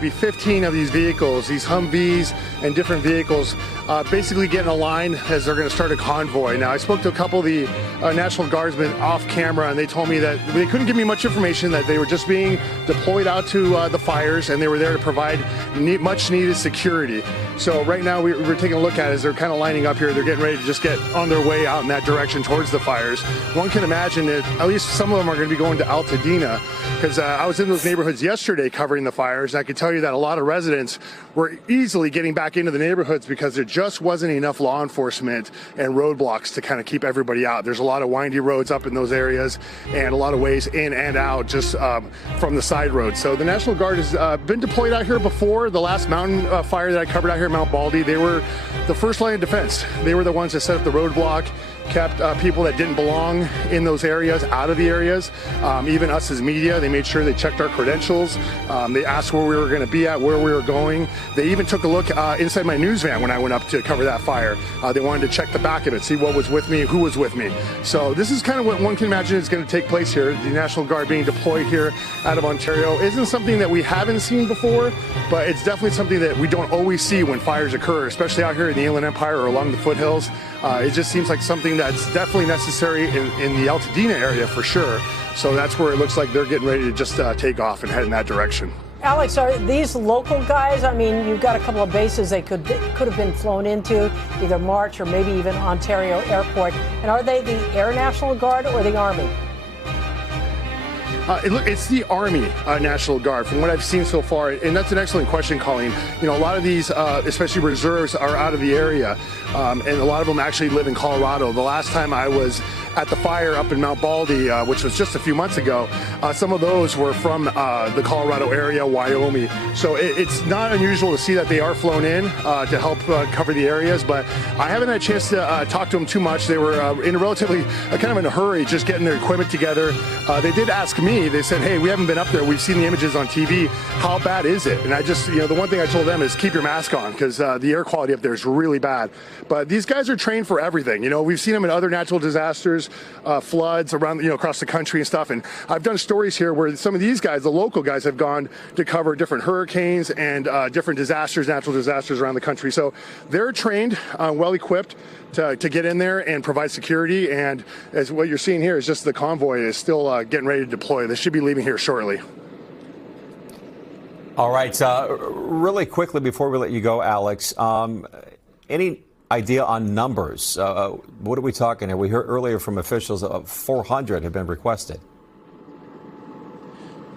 be 15 of these vehicles, these Humvees and different vehicles, basically get in a line as they're going to start a convoy. Now, I spoke to a couple of the National Guardsmen off camera, and they told me that they couldn't give me much information, that they were just being deployed out to the fires, and they were there to provide much needed security. So right now we're taking a look at it as they're kind of lining up here. They're getting ready to just get on their way out in that direction towards the fires. One can imagine that at least some of them are going to be going to Altadena, because I was in those neighborhoods yesterday covering the fires, and I can tell you that a lot of residents were easily getting back into the neighborhoods because there just wasn't enough law enforcement and roadblocks to kind of keep everybody out. There's a lot of windy roads up in those areas and a lot of ways in and out just from the side roads. So the National Guard has been deployed out here before. The last mountain fire that I covered out here in Mount Baldy, they were the first line of defense. They were the ones that set up the roadblock, kept people that didn't belong in those areas out of the areas. Even us as media, they made sure they checked our credentials. They asked where we were going to be at, where we were going. They even took a look inside my news van when I went up to cover that fire. They wanted to check the back of it, see what was with me, who was with me. So this is kind of what one can imagine is going to take place here. The National Guard being deployed here out of Ontario isn't something that we haven't seen before, but it's definitely something that we don't always see when fires occur, especially out here in the Inland Empire or along the foothills. It just seems like something that's definitely necessary in the Altadena area for sure. So that's where it looks like they're getting ready to just take off and head in that direction. Alex, are these local guys? I mean, you've got a couple of bases they could have been flown into, either March or maybe even Ontario Airport. And are they the Air National Guard or the Army? It's the Army National Guard from what I've seen so far, and that's an excellent question, Colleen. You know, a lot of these, especially reserves, are out of the area, and a lot of them actually live in Colorado. The last time I was at the fire up in Mount Baldy, which was just a few months ago, some of those were from the Colorado area, Wyoming. So it's not unusual to see that they are flown in to help cover the areas, but I haven't had a chance to talk to them too much. They were in a relatively kind of in a hurry, just getting their equipment together. They did ask me. They said, hey, we haven't been up there. We've seen the images on TV. How bad is it? And I just, the one thing I told them is keep your mask on, because the air quality up there is really bad. But these guys are trained for everything. You know, we've seen them in other natural disasters, floods around, across the country and stuff. And I've done stories here where some of these guys, the local guys, have gone to cover different hurricanes and different disasters, natural disasters around the country. So they're trained, well equipped to get in there and provide security. And as what you're seeing here is just the convoy is still getting ready to deploy. They should be leaving here shortly. All right. Really quickly before we let you go, Alex, any idea on numbers? What are we talking here? We heard earlier from officials 400 have been requested.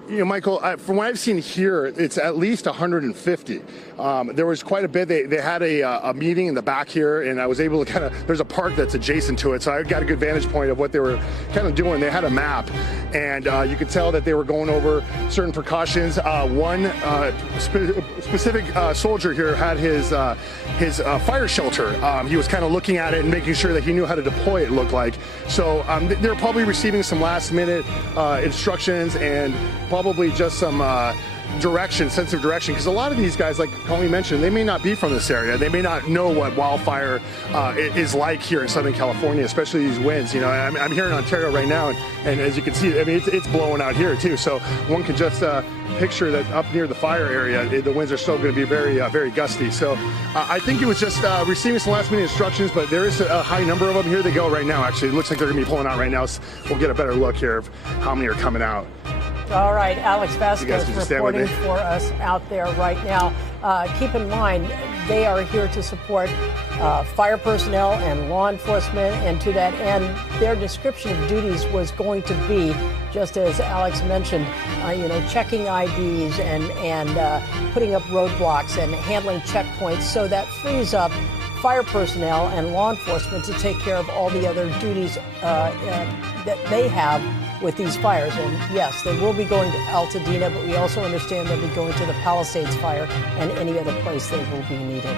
Michael, from what I've seen here, it's at least 150. There was quite a bit. They had a meeting in the back here, and I was able to there's a park that's adjacent to it, so I got a good vantage point of what they were kind of doing. They had a map, and you could tell that they were going over certain precautions. One specific soldier here had his fire shelter. He was kind of looking at it and making sure that he knew how to deploy it, looked like. So they're probably receiving some last-minute instructions and probably just some sense of direction, because a lot of these guys, like Colleen mentioned, they may not be from this area. They may not know what wildfire is like here in Southern California, especially these winds. I'm here in Ontario right now, and as you can see, I mean, it's blowing out here too. So one can just picture that up near the fire area, the winds are still going to be very, very gusty. So I think it was just receiving some last-minute instructions, but there is a high number of them. Here they go right now, actually. It looks like they're going to be pulling out right now. So we'll get a better look here of how many are coming out. All right, Alex Vasquez reporting for us out there right now. Keep in mind, they are here to support fire personnel and law enforcement, and to that end, their description of duties was going to be, just as Alex mentioned, checking IDs and putting up roadblocks and handling checkpoints. So that frees up fire personnel and law enforcement to take care of all the other duties that they have with these fires. And yes, they will be going to Altadena, but we also understand they'll be going to the Palisades fire and any other place they will be needed.